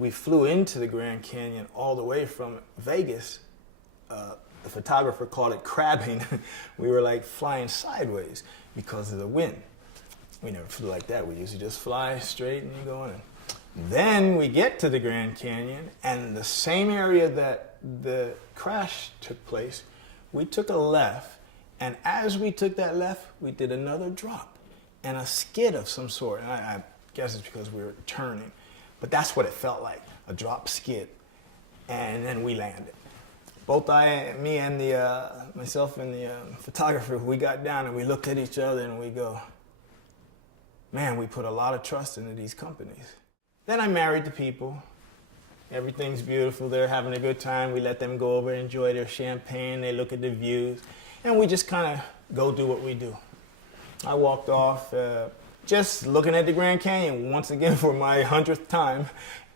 we flew into the Grand Canyon all the way from Vegas. The photographer called it crabbing. We were like flying sideways because of the wind. We never flew like that. We usually just fly straight and you go in. Then we get to the Grand Canyon, and the same area that the crash took place, we took a left, and as we took that left, we did another drop and a skid of some sort. And I guess it's because we were turning, but that's what it felt like, a drop skid. And then we landed. Both me and myself and the photographer, we got down and we looked at each other and we go, man, we put a lot of trust into these companies. Then I married the people. Everything's beautiful. They're having a good time. We let them go over and enjoy their champagne. They look at the views. And we just kind of go do what we do. I walked off just looking at the Grand Canyon once again for my 100th time.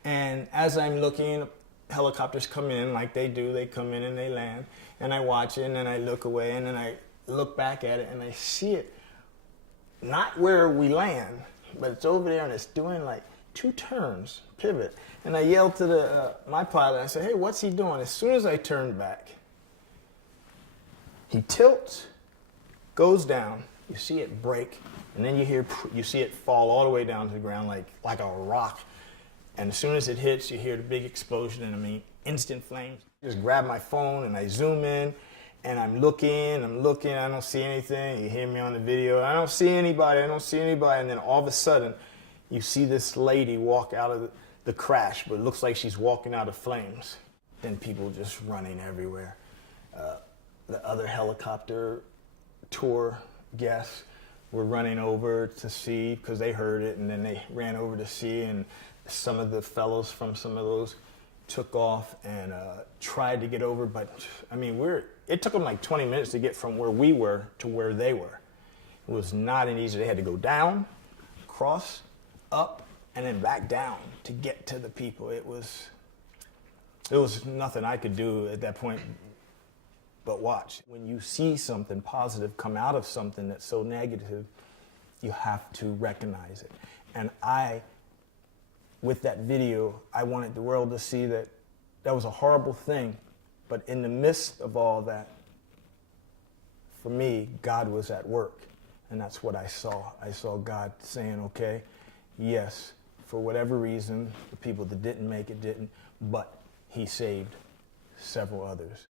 And as I'm looking, helicopters come in like they do. They come in and they land. And I watch it and then I look away and then I look back at it and I see it. Not where we land, but it's over there and it's doing like 2 turns, pivot. And I yelled to my pilot, I said, hey, what's he doing? As soon as I turned back, he tilts, goes down, you see it break, and then you see it fall all the way down to the ground like a rock. And as soon as it hits, you hear the big explosion and I mean, instant flames. I just grab my phone and I zoom in and I'm looking, I don't see anything. You hear me on the video, I don't see anybody. And then all of a sudden, you see this lady walk out of the crash, but it looks like she's walking out of flames. Then people just running everywhere. The other helicopter tour guests were running over to see because they heard it, and then they ran over to see, and some of the fellows from some of those took off and tried to get over, but I mean, it took them like 20 minutes to get from where we were to where they were. It was not an easy, they had to go down, cross, up, and then back down to get to the people. It was nothing I could do at that point but watch. When you see something positive come out of something that's so negative, you have to recognize it. And with that video, I wanted the world to see that that was a horrible thing, but in the midst of all that, for me, God was at work, and that's what I saw. I saw God saying, okay, yes, for whatever reason, the people that didn't make it didn't, but he saved several others.